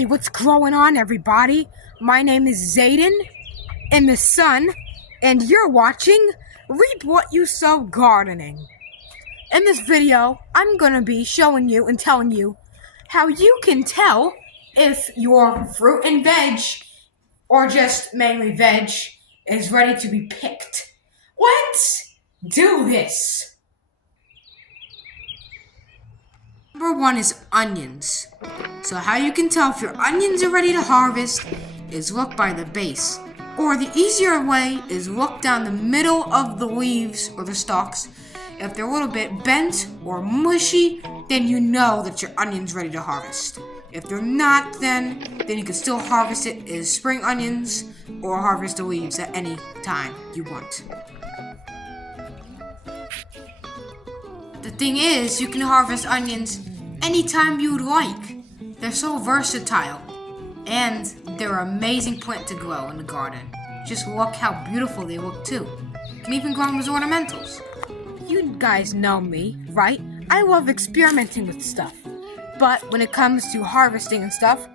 Hey, what's going on, everybody? My name is Zayden in the sun, and you're watching Reap What You Sow Gardening. In this video, I'm gonna be showing you and telling you how you can tell if your fruit and veg, or just mainly veg, is ready to be picked. Let's do this. Number one is onions. So how you can tell if your onions are ready to harvest is look by the base. Or the easier way is look down the middle of the leaves or the stalks. If they're a little bit bent or mushy, then you know that your onion's ready to harvest. If they're not, then you can still harvest it as spring onions or harvest the leaves at any time you want. The thing is, you can harvest onions anytime you'd like. They're so versatile, and they're an amazing plant to grow in the garden. Just look how beautiful they look too. You can even grow them as ornamentals. You guys know me, right? I love experimenting with stuff. But when it comes to harvesting and stuff,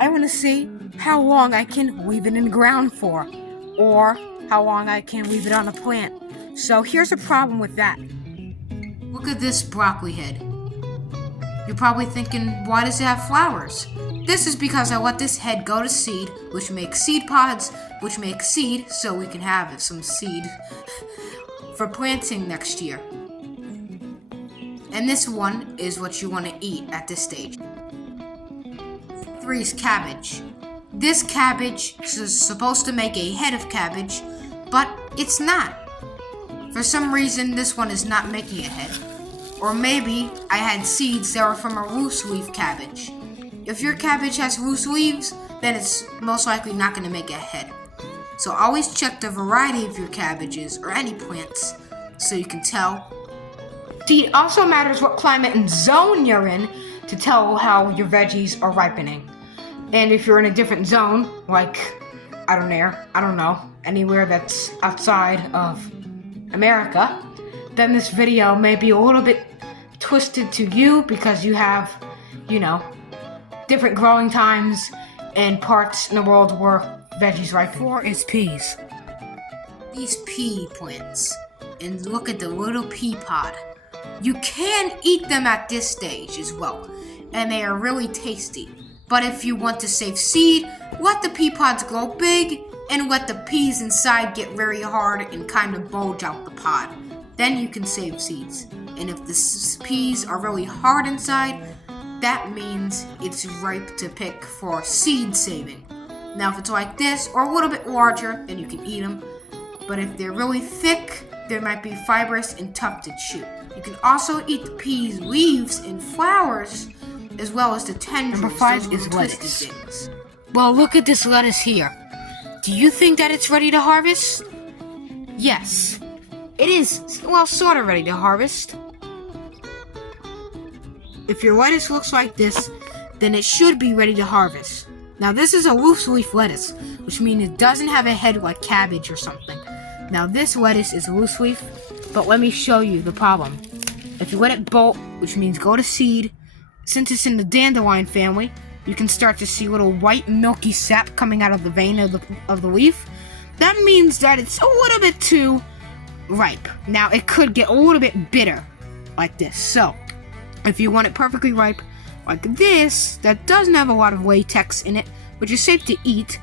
I want to see how long I can leave it in the ground for, or how long I can leave it on a plant. So here's a problem with that. Look at this broccoli head. You're probably thinking, why does it have flowers? This is because I let this head go to seed, which makes seed pods, which make seed, so we can have some seed for planting next year. And this one is what you want to eat at this stage. 3 is cabbage. This cabbage is supposed to make a head of cabbage, but it's not. For some reason, this one is not making a head. Or maybe I had seeds that were from a loose leaf cabbage. If your cabbage has loose leaves, then it's most likely not going to make a head. So always check the variety of your cabbages or any plants so you can tell. See, it also matters what climate and zone you're in to tell how your veggies are ripening. And if you're in a different zone, like, I don't know, anywhere that's outside of America, then this video may be a little bit twisted to you because you have, different growing times and parts in the world where veggies ripen. 4 is peas. These pea plants, and look at the little pea pod. You can eat them at this stage as well, and they are really tasty. But if you want to save seed, let the pea pods grow big and let the peas inside get very hard and kind of bulge out the pod. Then you can save seeds. And if the peas are really hard inside, that means it's ripe to pick for seed saving. Now if it's like this or a little bit larger, then you can eat them. But if they're really thick, they might be fibrous and tough to chew. You can also eat the peas, leaves, and flowers, as well as the tendrils. Number 5 is lettuce. Things. Well, look at this lettuce here. Do you think that it's ready to harvest? Yes. It is, well, sort of ready to harvest. If your lettuce looks like this, then it should be ready to harvest. Now this is a loose leaf lettuce, which means it doesn't have a head like cabbage or something. Now this lettuce is loose leaf, but let me show you the problem. If you let it bolt, which means go to seed, since it's in the dandelion family, you can start to see little white milky sap coming out of the vein of the leaf. That means that it's a little bit too ripe. Now it could get a little bit bitter like this. So if you want it perfectly ripe like this, that doesn't have a lot of latex in it, which is safe to eat,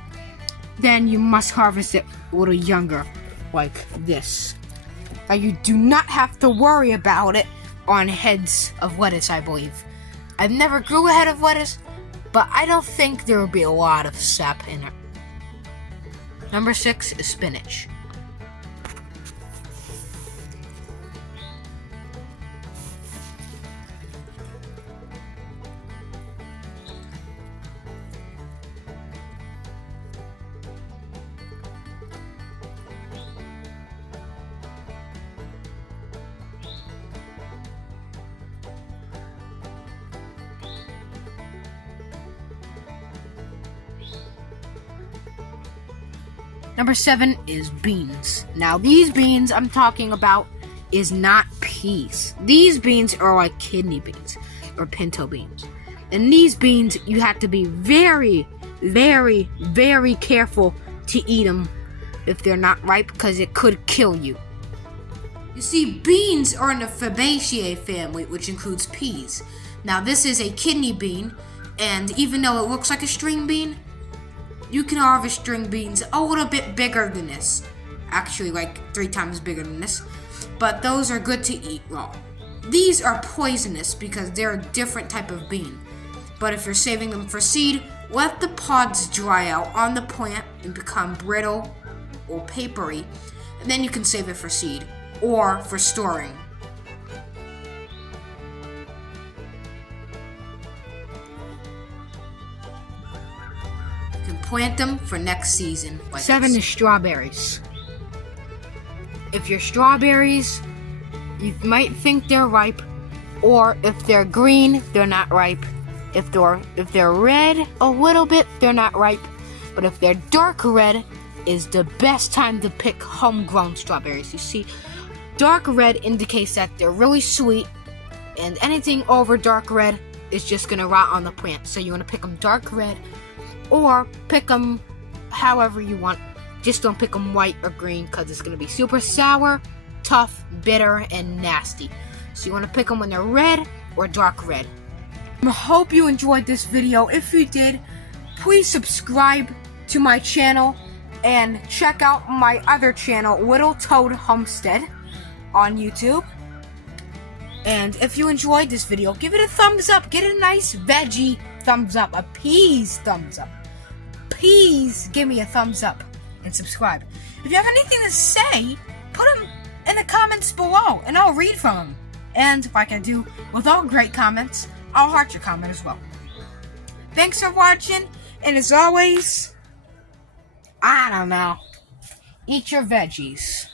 then you must harvest it a little younger like this. Now you do not have to worry about it on heads of lettuce, I believe. I've never grew a head of lettuce, but I don't think there will be a lot of sap in it. Number 6 is spinach. Number 7 is beans. Now these beans I'm talking about is not peas. These beans are like kidney beans or pinto beans. And these beans, you have to be very, very, very careful to eat them if they're not ripe, because it could kill you. You see, beans are in the Fabaceae family, which includes peas. Now, this is a kidney bean, and even though it looks like a string bean, you can harvest string beans a little bit bigger than this. Actually, like 3 times bigger than this. But those are good to eat raw. These are poisonous because they're a different type of bean. But if you're saving them for seed, let the pods dry out on the plant and become brittle or papery, and then you can save it for seed or for storing. You can plant them for next season. Like 7 is strawberries. If your strawberries, you might think they're ripe, or if they're green, they're not ripe. If they're red a little bit, they're not ripe. But if they're dark red, is the best time to pick homegrown strawberries. You see, dark red indicates that they're really sweet, and anything over dark red is just gonna rot on the plant. So you wanna pick them dark red, or pick them however you want. Just don't pick them white or green, because it's gonna be super sour, tough, bitter, and nasty. So you wanna pick them when they're red or dark red. I hope you enjoyed this video. If you did, please subscribe to my channel and check out my other channel, Little Toad Homestead, on YouTube. And if you enjoyed this video, give it a thumbs up. Get a nice veggie thumbs up, a peas thumbs up. Please give me a thumbs up and subscribe. If you have anything to say, put them in the comments below and I'll read from them. And like I do with all great comments, I'll heart your comment as well. Thanks for watching, and as always, I don't know, eat your veggies.